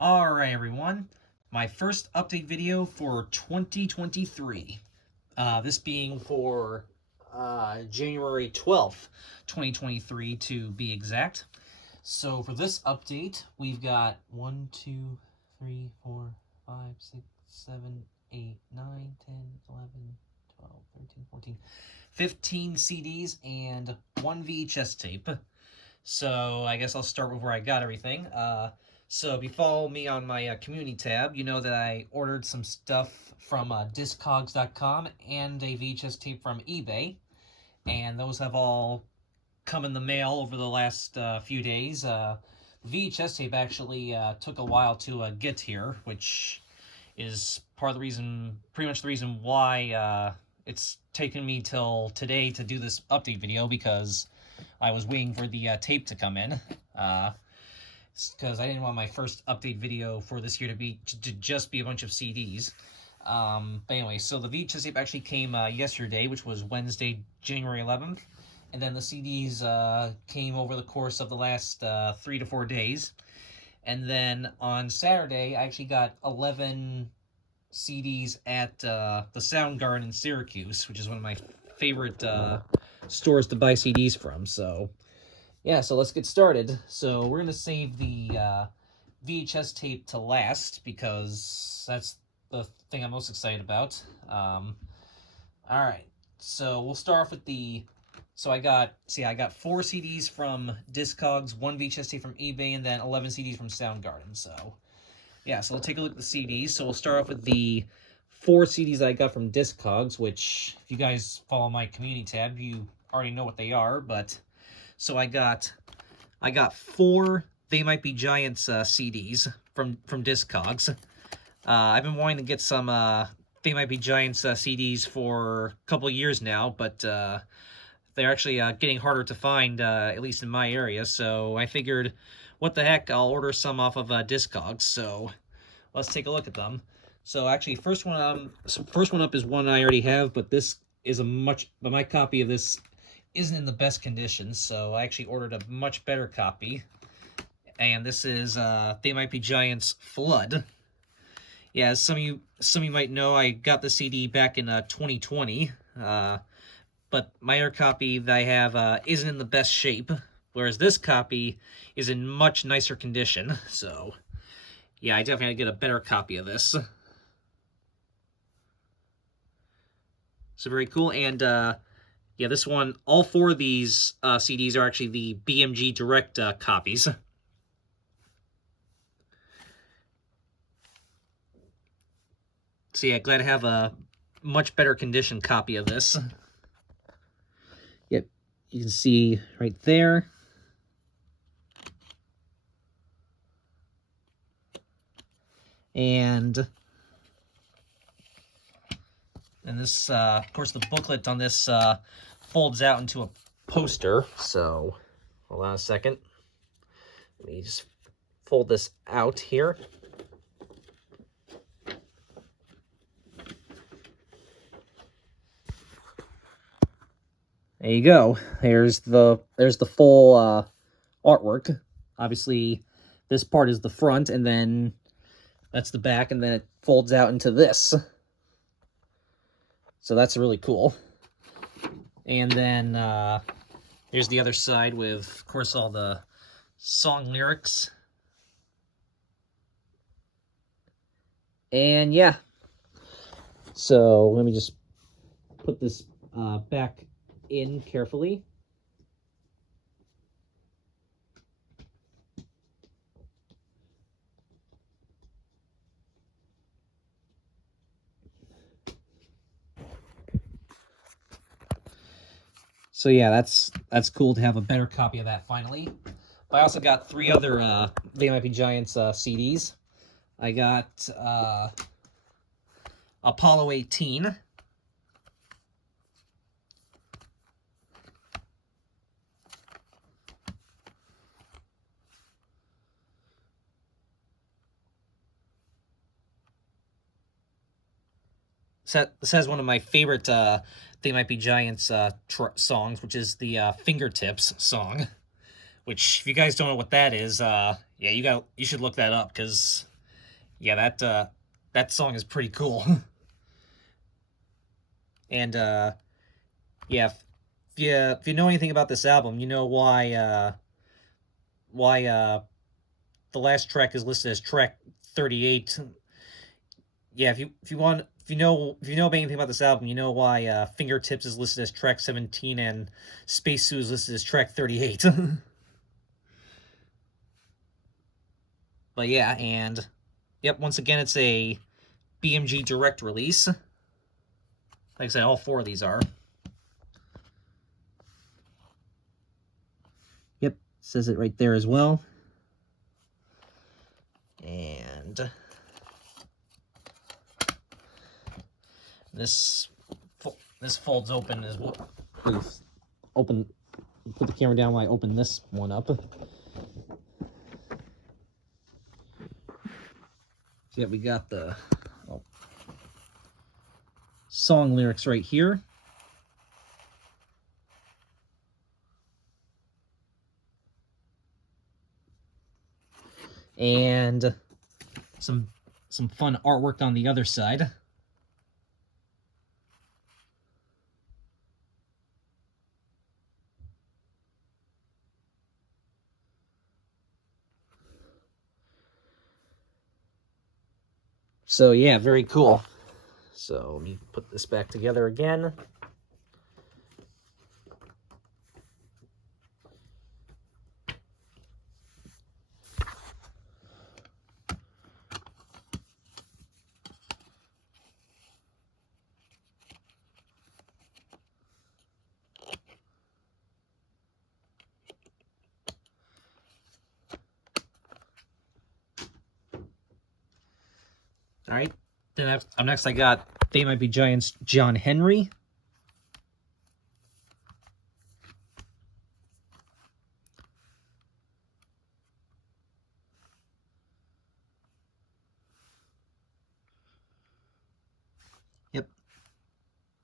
Alright everyone, my first update video for 2023. This being for January 12th, 2023 to be exact. So for this update, we've got 1, 2, 3, 4, 5, 6, 7, 8, 9, 10, 11, 12, 13, 14, 15 CDs and 1 VHS tape. So I guess I'll start with where I got everything. So if you follow me on my community tab, you know that I ordered some stuff from Discogs.com and a VHS tape from eBay. And those have all come in the mail over the last few days. VHS tape actually took a while to get here, which is part of the reason, pretty much the reason why it's taken me till today to do this update video, because I was waiting for the tape to come in, because I didn't want my first update video for this year to just be a bunch of CDs. But anyway, so the VHS tape actually came yesterday, which was Wednesday, January 11th, and then the CDs came over the course of the last 3 to 4 days. And then on Saturday, I actually got 11 CDs at the Soundgarden in Syracuse, which is one of my favorite stores to buy CDs from. So yeah, so let's get started. So we're gonna save the VHS tape to last, because that's the thing I'm most excited about. All right, so we'll start off with the. So I got 4 CDs from Discogs, 1 VHS tape from eBay, and then 11 CDs from Soundgarden. So yeah, so we'll take a look at the CDs. So we'll start off with the 4 CDs that I got from Discogs, which, if you guys follow my community tab, you already know what they are. But so I got 4 They Might Be Giants CDs from Discogs. I've been wanting to get some They Might Be Giants CDs for a couple of years now, but they're actually getting harder to find, at least in my area. So I figured, what the heck, I'll order some off of Discogs. So let's take a look at them. So actually, first one up is one I already have, but this is but my copy of this isn't in the best condition, so I actually ordered a much better copy. And this is They Might Be Giants Flood. Yeah, as some of you might know, I got the CD back in 2020. But my other copy that I have isn't in the best shape, whereas this copy is in much nicer condition. So yeah, I definitely had to get a better copy of this. So very cool. And yeah, this one, all 4 of these CDs are actually the BMG Direct copies. So yeah, glad to have a much better condition copy of this. Yep, you can see right there. And this, of course, the booklet on this folds out into a poster. So hold on a second. Let me just fold this out here. There you go. There's the full artwork. Obviously, this part is the front, and then that's the back, and then it folds out into this. So that's really cool. And then here's the other side with, of course, all the song lyrics. And yeah. So let me just put this back in carefully. So yeah, that's cool to have a better copy of that finally. But I also got 3 other They Might Be Giants CDs. I got Apollo 18. This has one of my favorite They Might Be Giants songs, which is the Fingertips song. Which, if you guys don't know what that is, yeah, you should look that up, because yeah, that song is pretty cool. And yeah, if you know anything about this album, you know why the last track is listed as track 38. Yeah, if you know anything about this album, you know why Fingertips is listed as track 17 and Spacesuit is listed as track 38. But yeah, and yep, once again it's a BMG Direct release. Like I said, all four of these are. Yep, says it right there as well. And this folds open as well. Please open. Put the camera down while I open this one up. So yeah, we got the song lyrics right here. And some fun artwork on the other side. So yeah, very cool. So let me put this back together again. All right. Then up next, I got They Might Be Giants' John Henry. Yep.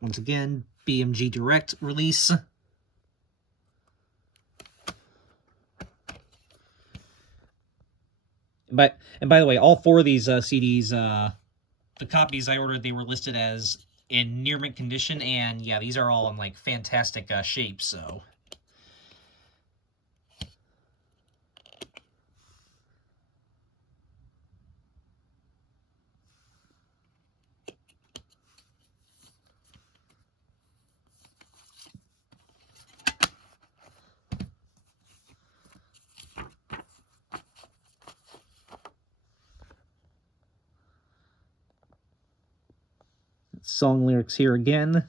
Once again, BMG Direct release. And by the way, all four of these CDs, the copies I ordered, they were listed as in near mint condition, and yeah, these are all in like fantastic shape. So song lyrics here again.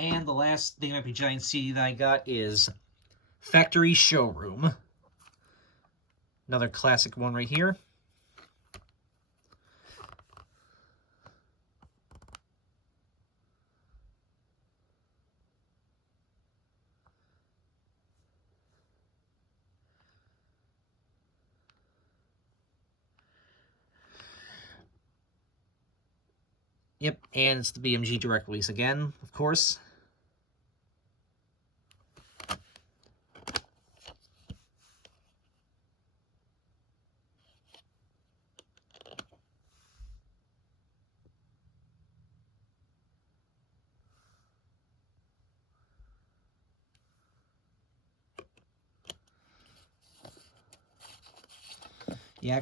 And the last They Might Be Giants CD that I got is Factory Showroom. Another classic one right here. Yep, and it's the BMG Direct release again, of course. Yeah,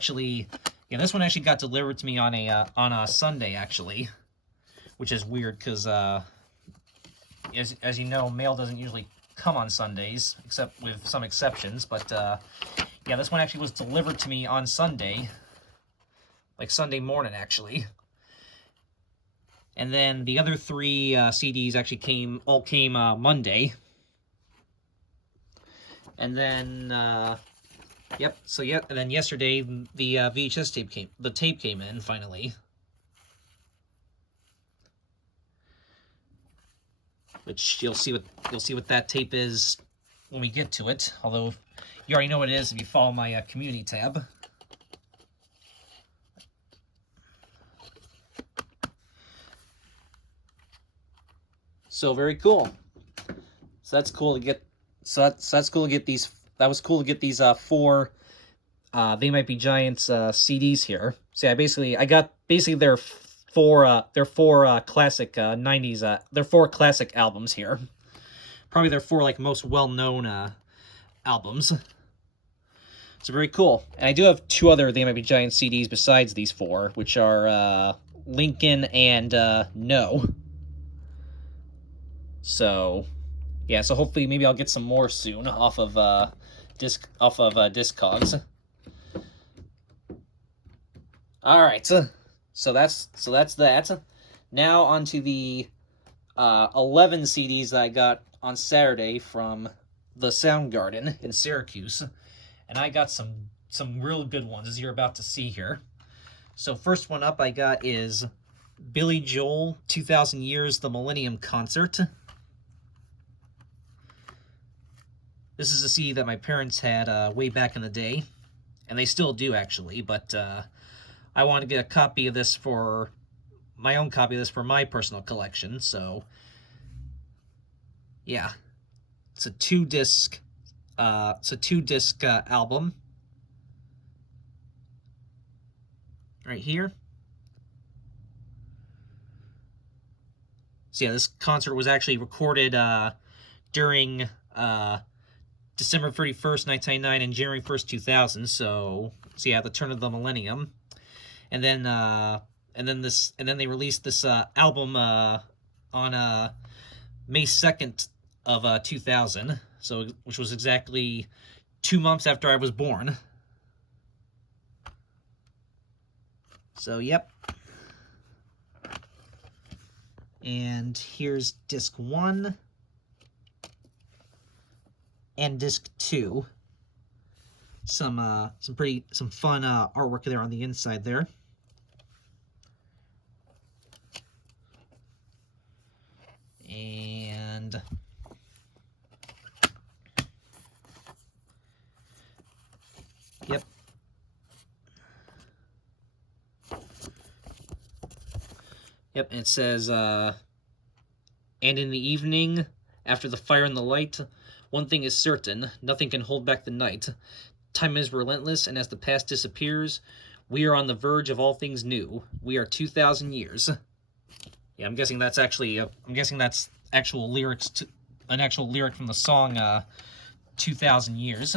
this one actually got delivered to me on a Sunday actually, which is weird because as you know, mail doesn't usually come on Sundays, except with some exceptions. But yeah, this one actually was delivered to me on Sunday, like Sunday morning, actually. And then the other three CDs actually came Monday. And then yep. So yeah, and then yesterday the VHS tape came. The tape came in finally. Which you'll see what that tape is when we get to it. Although you already know what it is if you follow my community tab. So very cool. So that's cool to get. So that's cool to get these. That was cool to get these four. They Might Be Giants CDs here. See, I got their four classic 90s. Their four classic albums here. Probably their four like most well-known albums. So very cool. And I do have two other They Might Be Giants CDs besides these four, which are Lincoln and No. So yeah, so hopefully maybe I'll get some more soon off of Discogs. All right, so that's that. Now onto the 11 CDs that I got on Saturday from the Soundgarden in Syracuse, and I got some real good ones, as you're about to see here. So first one up I got is Billy Joel 2000 Years the Millennium Concert. This is a CD that my parents had way back in the day, and they still do actually, but I want to get a copy of this for my own copy of this for my personal collection, so yeah. It's a two-disc album right here. So yeah, this concert was actually recorded during December 31st, 1999 and January 1st, 2000. So yeah, the turn of the millennium. And then they released this album on May 2nd of 2000. So which was exactly 2 months after I was born. So yep. And here's disc 1 and disc 2. Some fun artwork there on the inside there. And yep. Yep, and it says, and in the evening, after the fire and the light, one thing is certain, nothing can hold back the night. Time is relentless, and as the past disappears, we are on the verge of all things new. We are 2,000 years. Yeah, I'm guessing that's actually, actual lyrics to, an actual lyric from the song, 2,000 Years.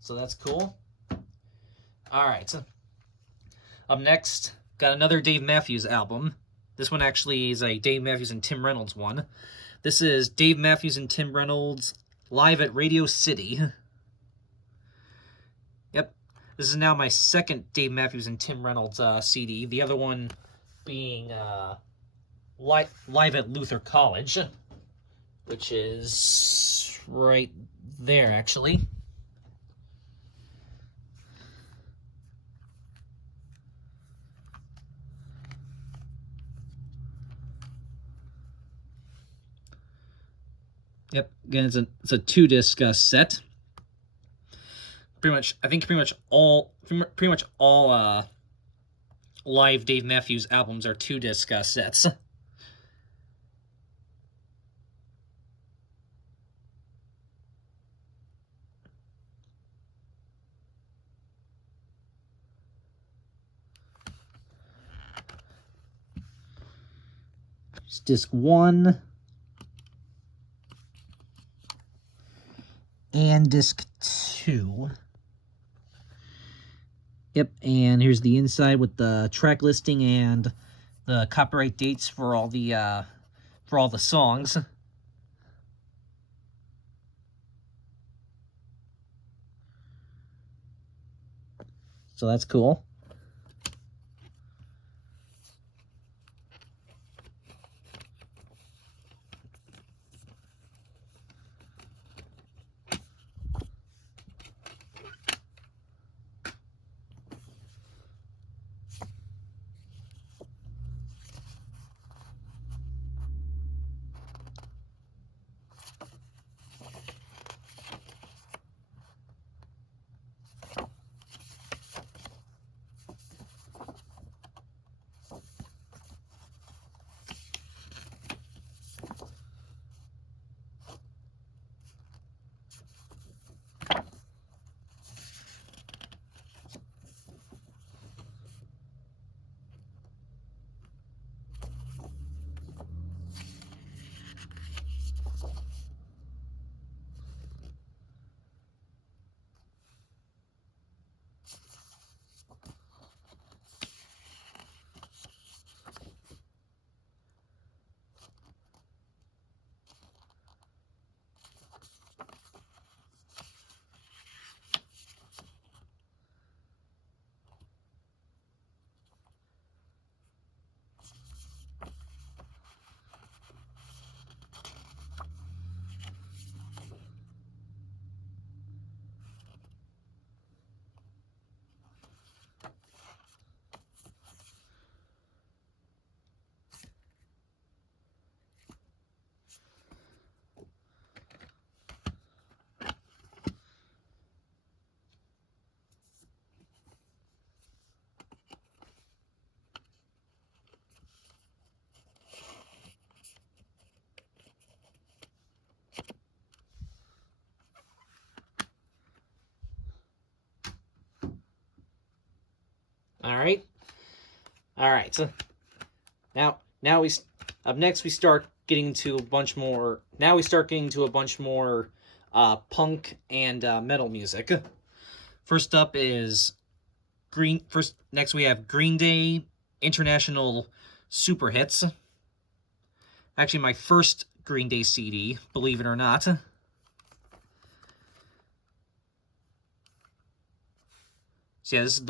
So that's cool. Alright. Up next, got another Dave Matthews album. This one actually is a Dave Matthews and Tim Reynolds one. This is Dave Matthews and Tim Reynolds live at Radio City. Yep. This is now my second Dave Matthews and Tim Reynolds CD. The other one being live at Luther College, which is right there, actually. Yep, again, it's a 2-disc set. I think pretty much all live Dave Matthews albums are 2-disc sets. It's disc 1. And disc 2. Yep, and here's the inside with the track listing and the copyright dates for all the songs. So that's cool. All right. So now we up next we start getting into a bunch more. Now we start getting to a bunch more punk and metal music. First up is next we have Green Day International Super Hits. Actually, my first Green Day CD, believe it or not. So yeah, this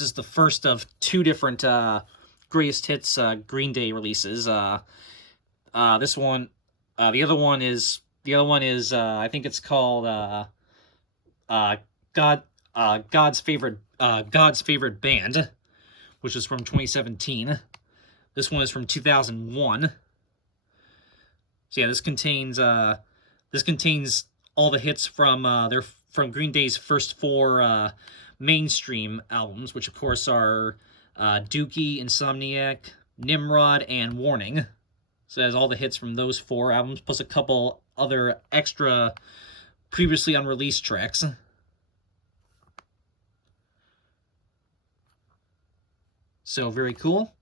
is the first of two different greatest hits Green Day releases. This one, the other one is I think it's called God's favorite band, which is from 2017. This one is from 2001. So yeah, this contains all the hits from Green Day's first four mainstream albums, which of course are Dookie, Insomniac, Nimrod, and Warning. So it has all the hits from those four albums, plus a couple other extra previously unreleased tracks. So very cool.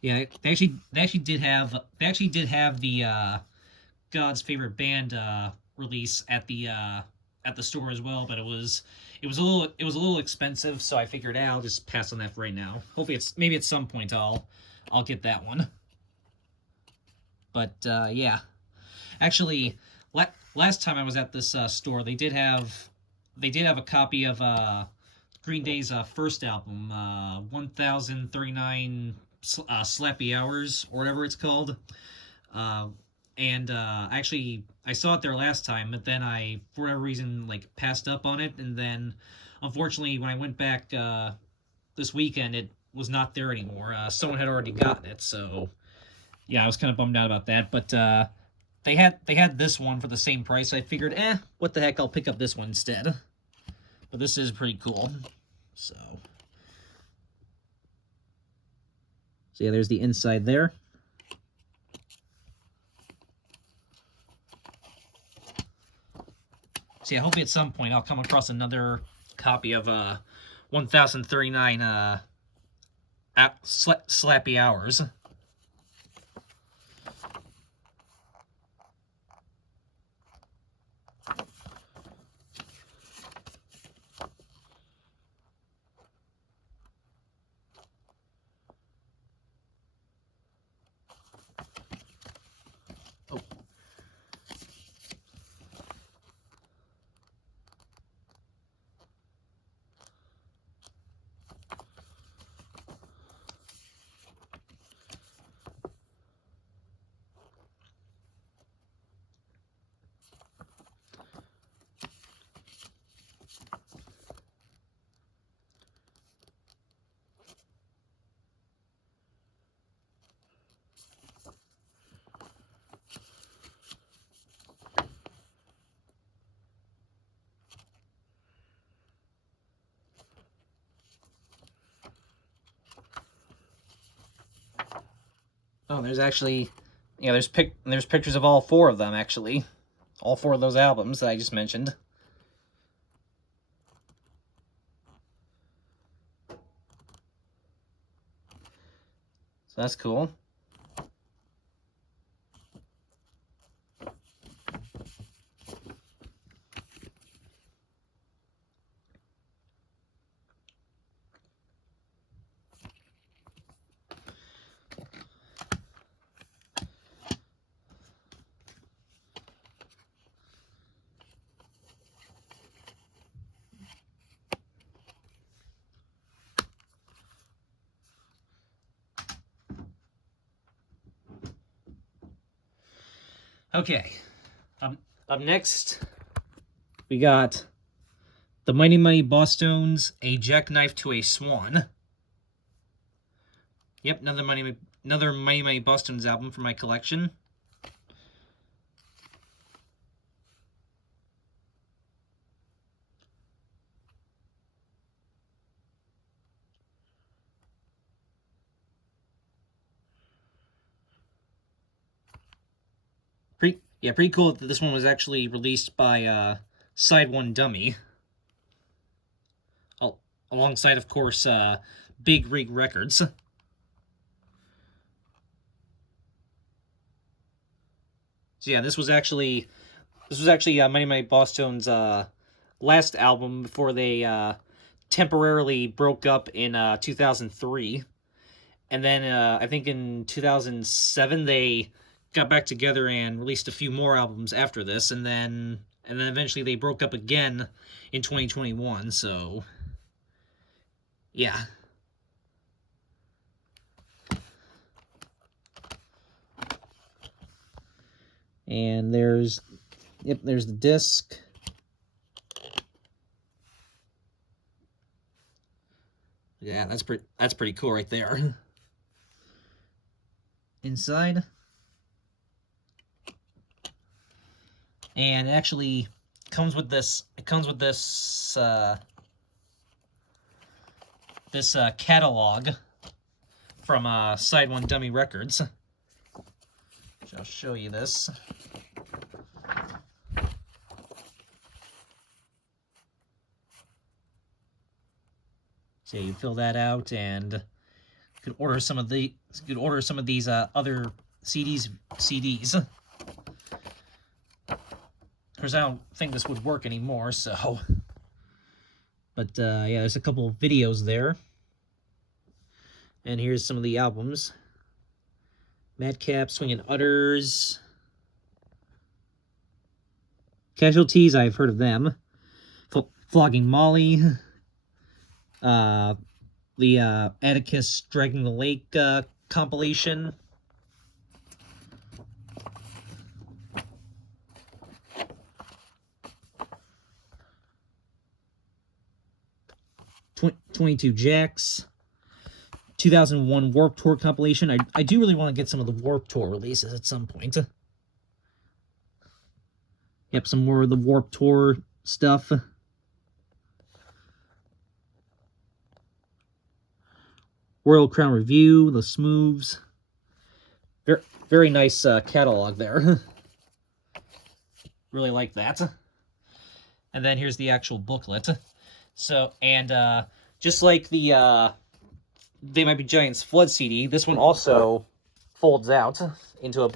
Yeah, they actually did have the God's favorite band release at the store as well, but it was a little expensive, so I figured I'll just pass on that for right now. Hopefully, maybe at some point I'll get that one. But yeah, actually, last time I was at this store, they did have a copy of Green Day's first album, 1039 Slappy Hours, or whatever it's called. And actually, I saw it there last time, but then I, for whatever reason, like passed up on it. And then, unfortunately, when I went back this weekend, it was not there anymore. Someone had already gotten it, so yeah, I was kind of bummed out about that. But they had this one for the same price. I figured, what the heck, I'll pick up this one instead. But this is pretty cool. So yeah, there's the inside there. So yeah, hopefully at some point I'll come across another copy of 1039 Slappy Hours. Oh, there's actually, yeah, there's pictures of all 4 of them, actually. All 4 of those albums that I just mentioned. So that's cool. Okay, up next, we got the Mighty Mighty Bosstones, A Jackknife to a Swan. Yep, another Mighty Mighty Bosstones album from my collection. Pretty cool that this one was actually released by Side One Dummy. Alongside, of course, Big Rig Records. So yeah, this was actually Mighty Mighty Bosstones' last album before they temporarily broke up in 2003, and then I think in 2007 they got back together and released a few more albums after this, and then eventually they broke up again in 2021. So yeah. And there's the disc. Yeah, that's pretty cool right there. Inside. And it actually comes with this. It comes with this catalog from Side One Dummy Records. I'll show you this. So you fill that out, and you could order some of these other CDs. Of course, I don't think this would work anymore, so. But yeah, there's a couple of videos there. And here's some of the albums. Madcap, Swingin' Utters. Casualties, I've heard of them. Flogging Molly. The Atticus Dragging the Lake compilation. Tw 22 Jacks. 2001 Warped Tour compilation. I do really want to get some of the Warped Tour releases at some point. Yep, some more of the Warped Tour stuff. Royal Crown Review, The Smooths. Very, very nice catalog there. Really like that. And then here's the actual booklet. So, and just like the They Might Be Giants Flood CD, this one also folds out into a...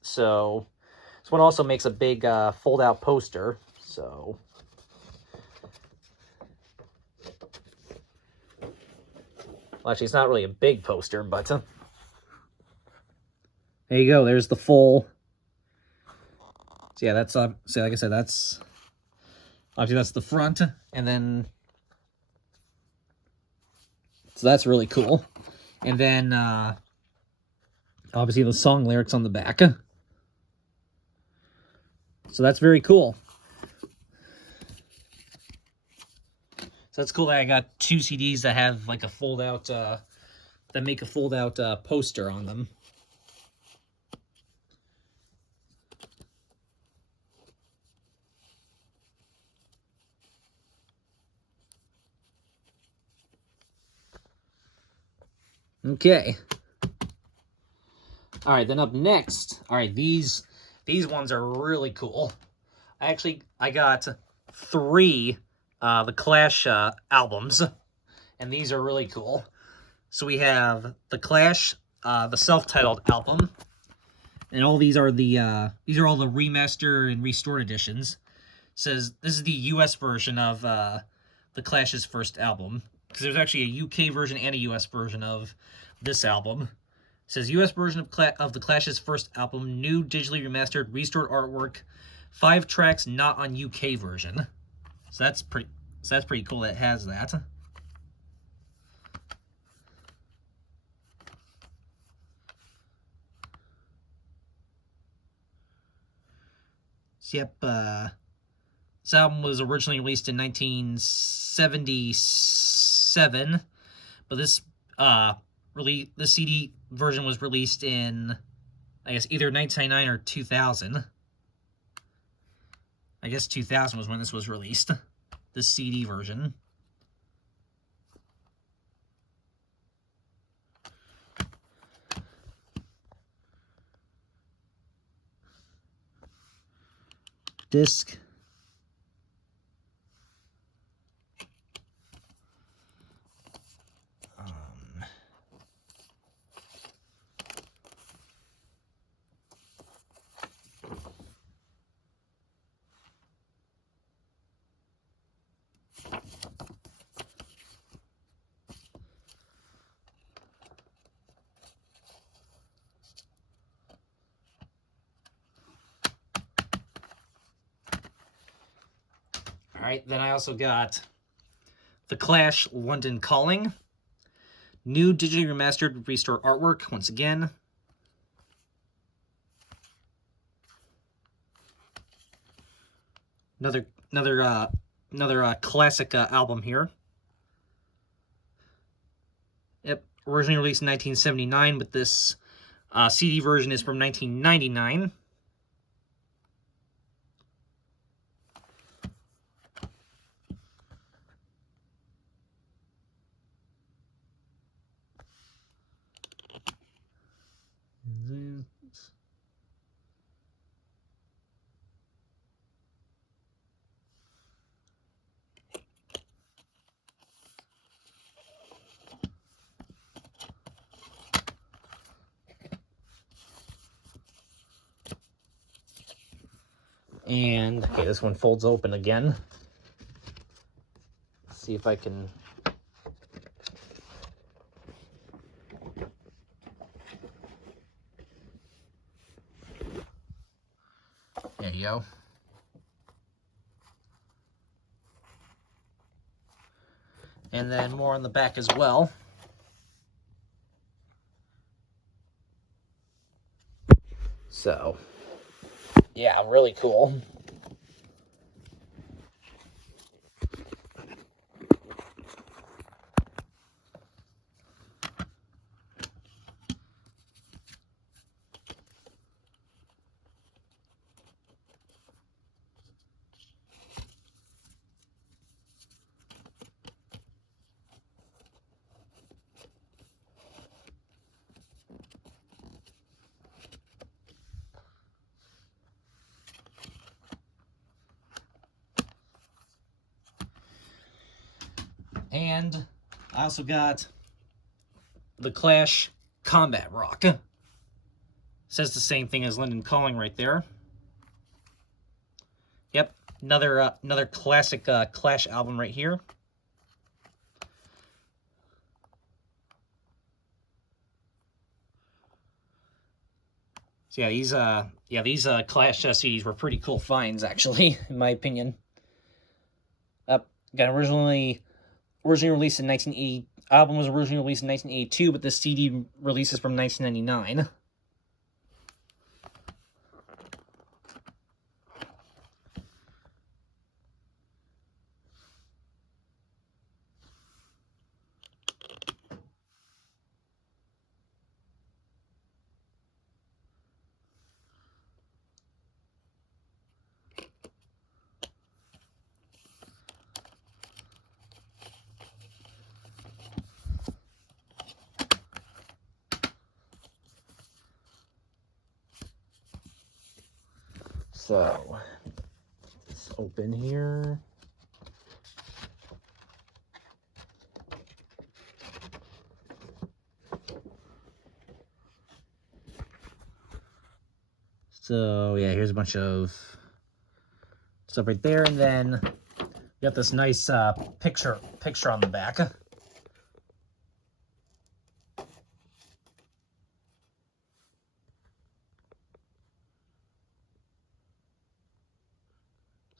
So, this one also makes a big fold-out poster. So, well, actually, it's not really a big poster, but there you go. There's the full... So yeah, that's so like I said, that's obviously that's the front, and then so that's really cool. And then obviously the song lyrics on the back. So that's very cool. So that's cool that I got two CDs that have like a fold out that make a fold out poster on them. Okay. All right, then up next. All right, these ones are really cool. I got 3 the Clash albums, and these are really cool. So we have the Clash, the self-titled album, and all these are all the remaster and restored editions. It says this is the U.S. version of the Clash's first album, because there's actually a UK version and a US version of this album. It says US version of the Clash's first album, new digitally remastered, restored artwork, 5 tracks not on UK version. So that's pretty cool that it has that. So, yep, this album was originally released in 1977, but this the CD version was released in, I guess, either 1999 or 2000. I guess 2000 was when this was released, the CD version. Disc. All right, then I also got The Clash London Calling. New digitally remastered restored artwork, once again. Another classic album here. Yep, originally released in 1979, but this CD version is from 1999. And, okay, this one folds open again. Let's see if I can... There you go. And then more on the back as well. So, yeah, really cool. And I also got the Clash Combat Rock. Says the same thing as London Calling right there. Yep, another classic Clash album right here. So yeah, these Clash CDs were pretty cool finds, actually, in my opinion. Got originally released in 1980. Album was originally released in 1982, but the CD releases from 1999. So, let's open here. So, yeah, here's a bunch of stuff right there, and then we got this nice picture on the back.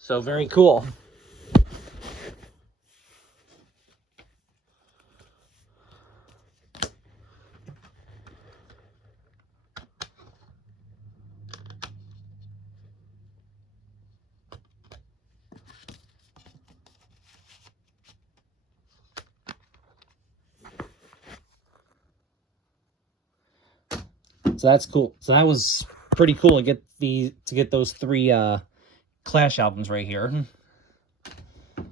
So, very cool. So that's cool. So that was pretty cool to get those three Clash albums right here.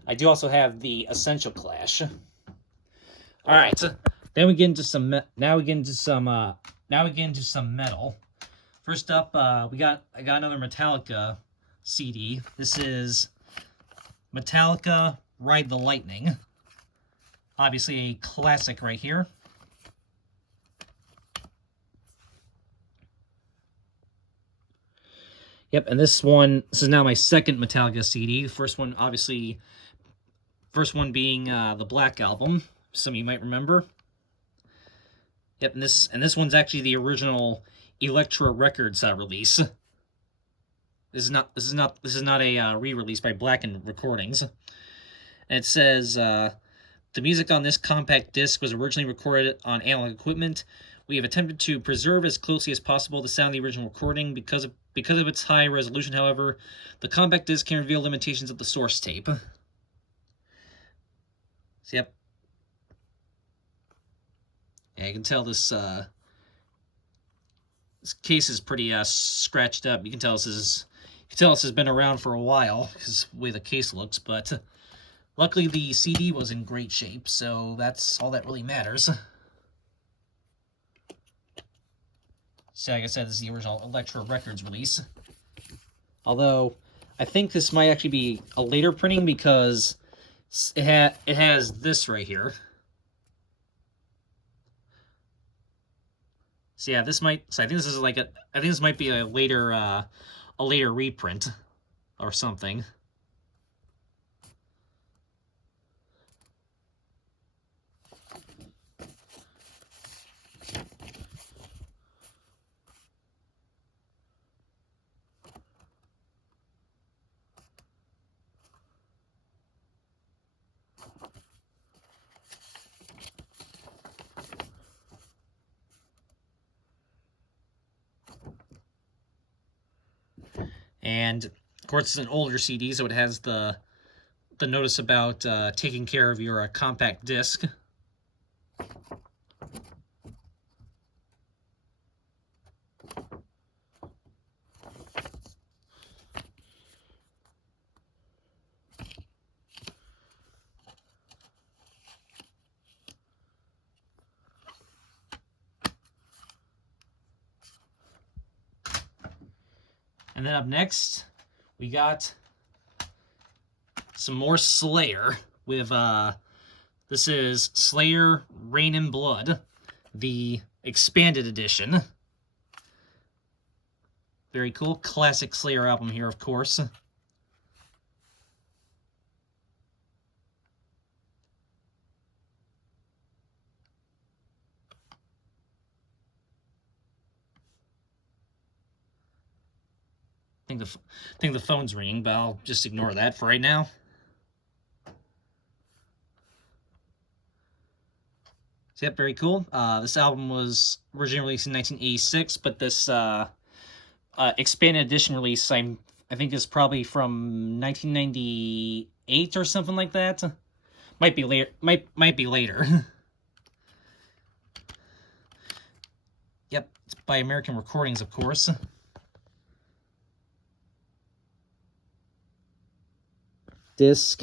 I do also have the Essential Clash. All right, so then we get into some metal. First up, I got another Metallica CD. This is Metallica Ride the Lightning. Obviously a classic right here. Yep, and this is now my second Metallica CD. The first one being the Black Album. Some of you might remember. Yep, and this one's actually the original Elektra Records release. This is not a re-release by Blackened Recordings. And it says the music on this compact disc was originally recorded on analog equipment. We have attempted to preserve as closely as possible the sound of the original recording. Because of its high resolution, however, the compact disc can reveal limitations of the source tape. So, yep. Yeah, you can tell this case is pretty scratched up. You can tell this has been around for a while because the way the case looks, but luckily the CD was in great shape, so that's all that really matters. So, like I said, this is the original Elektra Records release. Although, I think this might actually be a later printing because it has this right here. So yeah, I think this might be a later reprint or something. And of course, it's an older CD, so it has the notice about taking care of your compact disc. And then up next, we got some more Slayer with This is Slayer Rain and Blood, the expanded edition. Very cool. Classic Slayer album here, of course. I think the phone's ringing, but I'll just ignore that for right now. So, yep, very cool. This album was originally released in 1986, but this expanded edition release, I think, is probably from 1998 or something like that. Might be later. Might be later. Yep, it's by American Recordings, of course. Disc.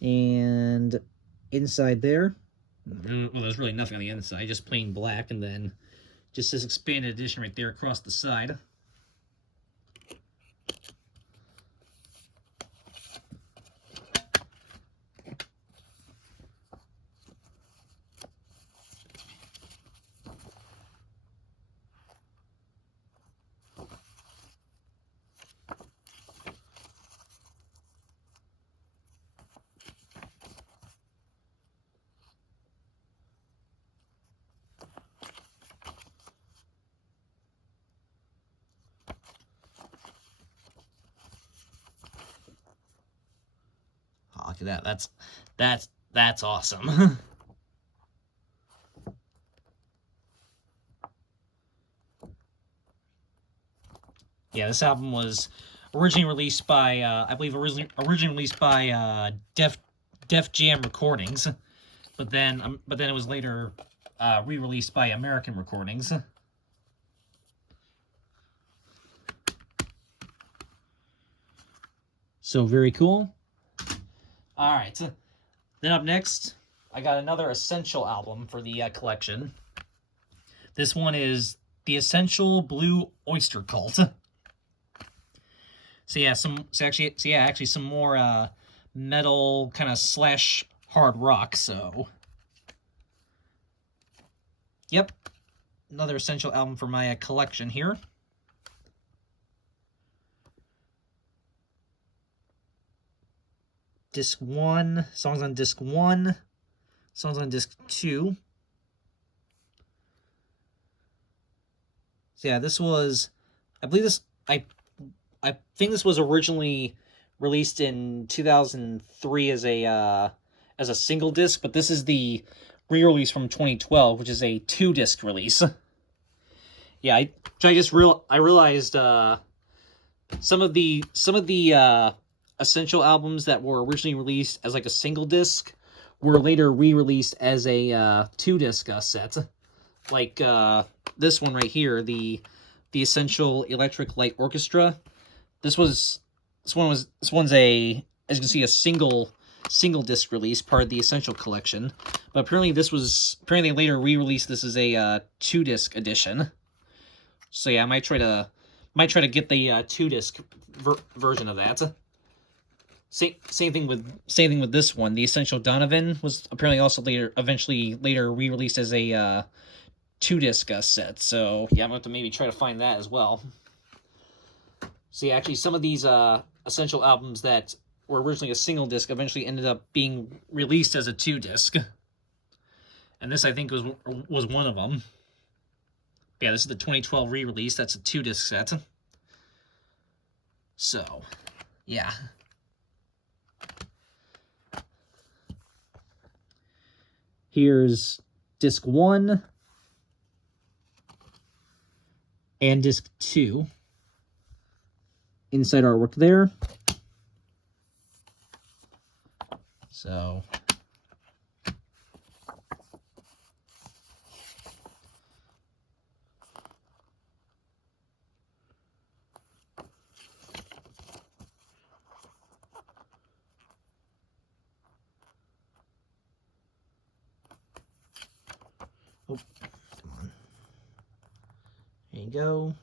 And inside there, well, there's really nothing on the inside, just plain black, and then just this expanded edition right there across the side. Oh, look at that. That's awesome. Yeah, this album was originally released by, I believe, originally released by Def Jam Recordings, but then it was later re-released by American Recordings. So very cool. All right, then up next, I got another Essential album for the collection. This one is the Essential Blue Oyster Cult. So yeah, actually some more metal kind of slash hard rock. So, yep, another Essential album for my collection here. Disc 1, songs on Disc 1, songs on Disc 2. So yeah, this was, I believe this, I think this was originally released in 2003 as a single disc, but this is the re-release from 2012, which is a 2-disc release. Yeah, I realized some of the Essential albums that were originally released as like a single disc were later re-released as a 2-disc set. Like this one right here, the Essential Electric Light Orchestra. This one's a, as you can see, a single disc release, part of the Essential collection. But apparently they later re-released this as a 2-disc edition. So yeah, I might try to get the 2-disc version of that. Same thing with this one. The Essential Donovan was apparently also eventually later re-released as a 2-disc set. So yeah, I'm going to maybe try to find that as well. So yeah, actually some of these Essential albums that were originally a single disc eventually ended up being released as a 2-disc. And this, I think, was one of them. Yeah, this is the 2012 re-release. That's a 2-disc set. So, yeah. Here's Disc 1 and Disc 2. Inside artwork there. So, oh, come on. There you go.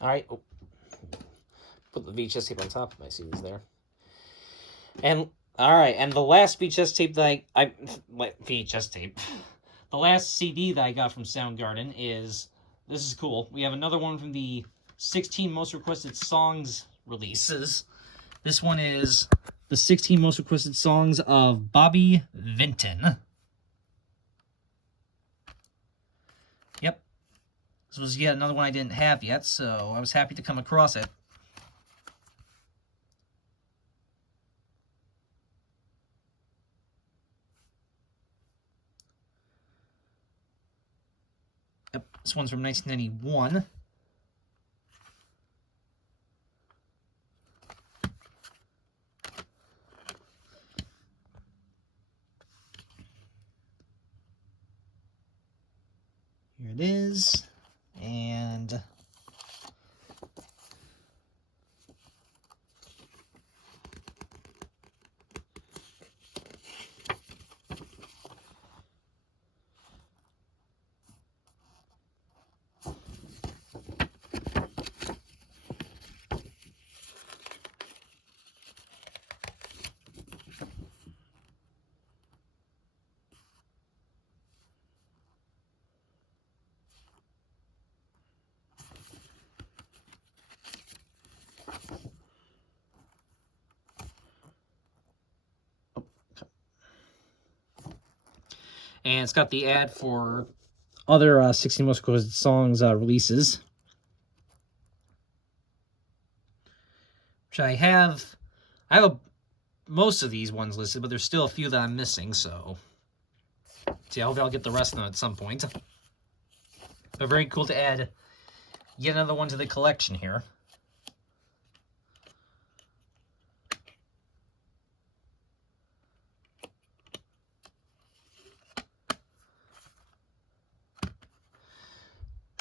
All right. Oh, put the VHS tape on top of my CDs there. And all right, and the last VHS tape that VHS tape, the last CD that I got from Soundgarden is, this is cool. We have another one from the 16 most requested songs releases. This one is the 16 most requested songs of Bobby Vinton. Yep. This was yet another one I didn't have yet, so I was happy to come across it. Yep, this one's from 1991. Here it is, and it's got the ad for other 16 most requested songs releases, which I have most of these ones listed, but there's still a few that I'm missing, so see, I hope I'll get the rest of them at some point. But very cool to add yet another one to the collection here.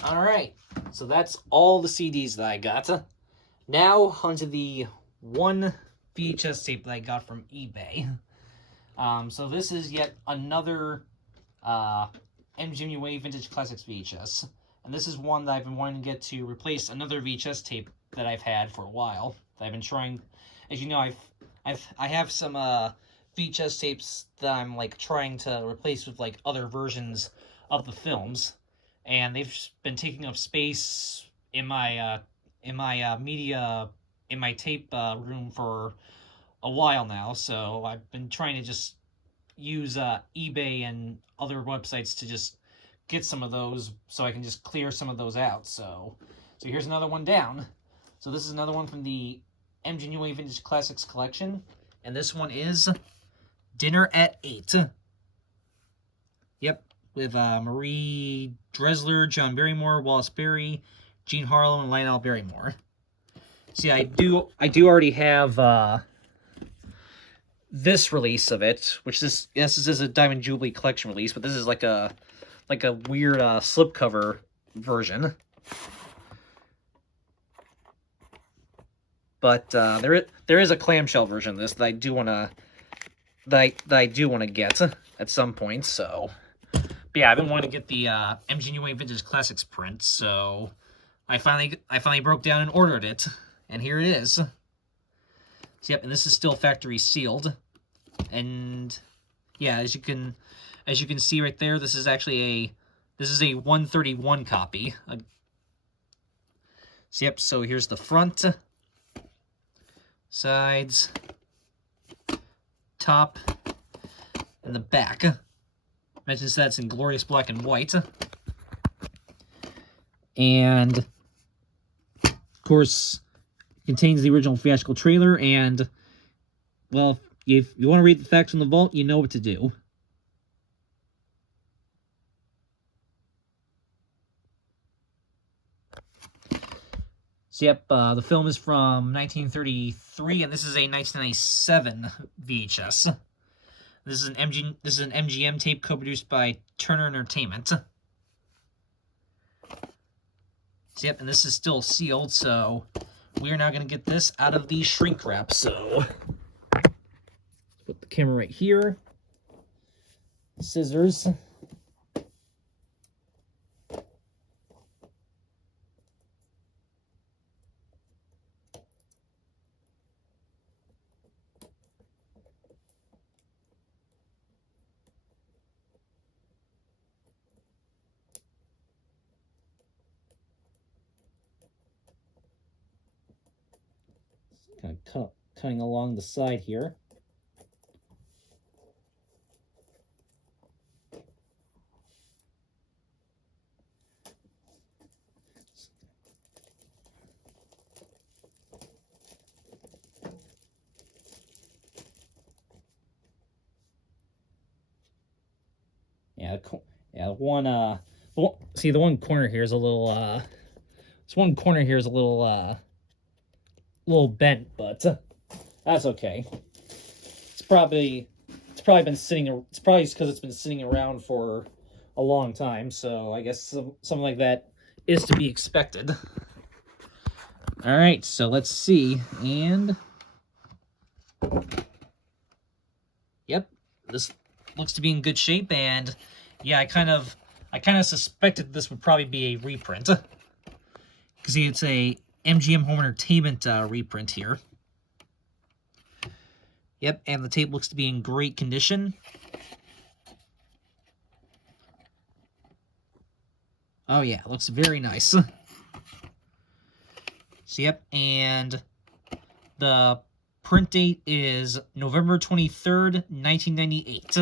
Alright, so that's all the CDs that I got. Now, onto the one VHS tape that I got from eBay. So this is yet another MGMUA Vintage Classics VHS. And this is one that I've been wanting to get to replace another VHS tape that I've had for a while. That I've been trying, as you know, I have some VHS tapes that I'm like trying to replace with like other versions of the films, and they've been taking up space in my tape room for a while now. So I've been trying to just use eBay and other websites to just get some of those, so I can just clear some of those out. So here's another one down. So this is another one from the MGMUA Vintage Classics collection, and this one is Dinner at 8. Yep, with Marie Dressler, John Barrymore, Wallace Beery, Jean Harlow, and Lionel Barrymore. See, I do already have this release of it, which this is a Diamond Jubilee collection release, but this is like a weird slipcover version. But there is a clamshell version of this that I do wanna get at some point. So, but yeah, I've been wanting to get the MGMUA Vintage Classics print, so I finally broke down and ordered it, and here it is. So, yep, and this is still factory sealed, and yeah, as you can see right there, this is actually a 131 copy. So yep, so here's the front, sides, top, and the back. Mentions that it's in glorious black and white. And of course, contains the original theatrical trailer, and well, if you want to read the facts from the vault, you know what to do. So yep, the film is from 1933, and this is a 1997 VHS. This is an MGM tape co-produced by Turner Entertainment. So yep, and this is still sealed, so we are now going to get this out of the shrink wrap. So put the camera right here. Scissors. kind of cutting along the side here. Yeah, see, the one corner here is a little, this one corner here is a little bent, but that's okay. It's probably been sitting, it's probably just because it's been sitting around for a long time, so I guess something like that is to be expected. All right, so let's see, and yep, this looks to be in good shape, and yeah, I kind of suspected this would probably be a reprint. Because see, it's a MGM Home Entertainment reprint here. Yep, and the tape looks to be in great condition. Oh yeah, looks very nice. So yep, and the print date is November 23rd, 1998.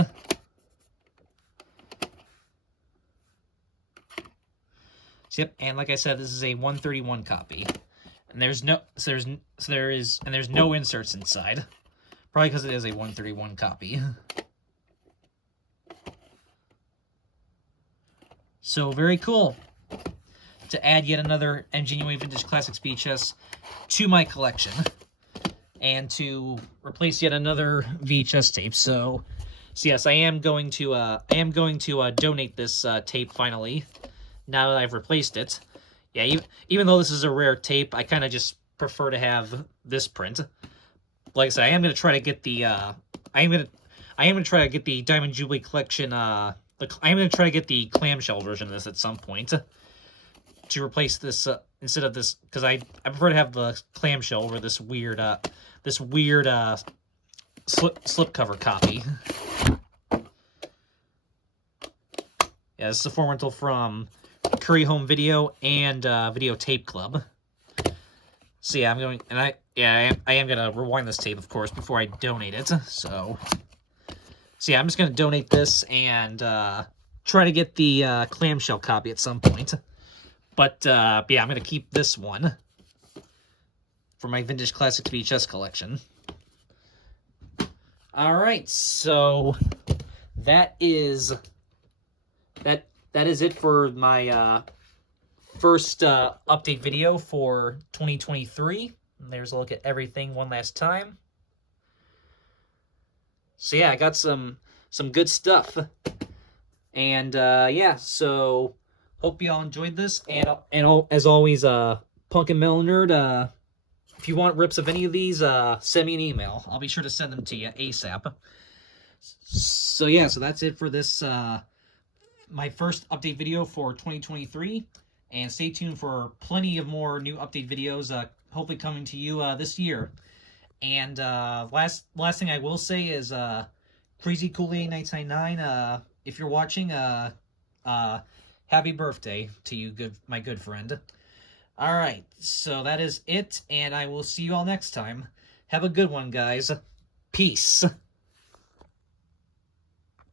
Yep, and like I said, this is a 131 copy, and there's no inserts inside, probably because it is a 131 copy. So very cool to add yet another MGM Vintage Classics VHS to my collection, and to replace yet another VHS tape. So yes, I am going to donate this tape finally. Now that I've replaced it. Yeah, even though this is a rare tape, I kind of just prefer to have this print. Like I said, I am going to try to get the I am going to try to get the Diamond Jubilee collection I am going to try to get the clamshell version of this at some point to replace this instead of this, because I prefer to have the clamshell over this weird slipcover copy. Yeah, this is a 4 rental from Curry Home Video and Video Tape Club. So yeah, I am gonna rewind this tape, of course, before I donate it. So yeah, I'm just gonna donate this and try to get the clamshell copy at some point. But yeah, I'm gonna keep this one for my Vintage Classics VHS collection. All right, so that is it for my first update video for 2023. And there's a look at everything one last time. So yeah, I got some good stuff. And yeah, so hope you all enjoyed this. And as always, Punk and Metal Nerd, if you want rips of any of these, send me an email. I'll be sure to send them to you ASAP. So yeah, so that's it for this my first update video for 2023, and stay tuned for plenty of more new update videos, hopefully coming to you this year. And last thing I will say is Crazy Cool 1999, if you're watching, happy birthday to you, my good friend. All right, so that is it, and I will see you all next time. Have a good one, guys. Peace.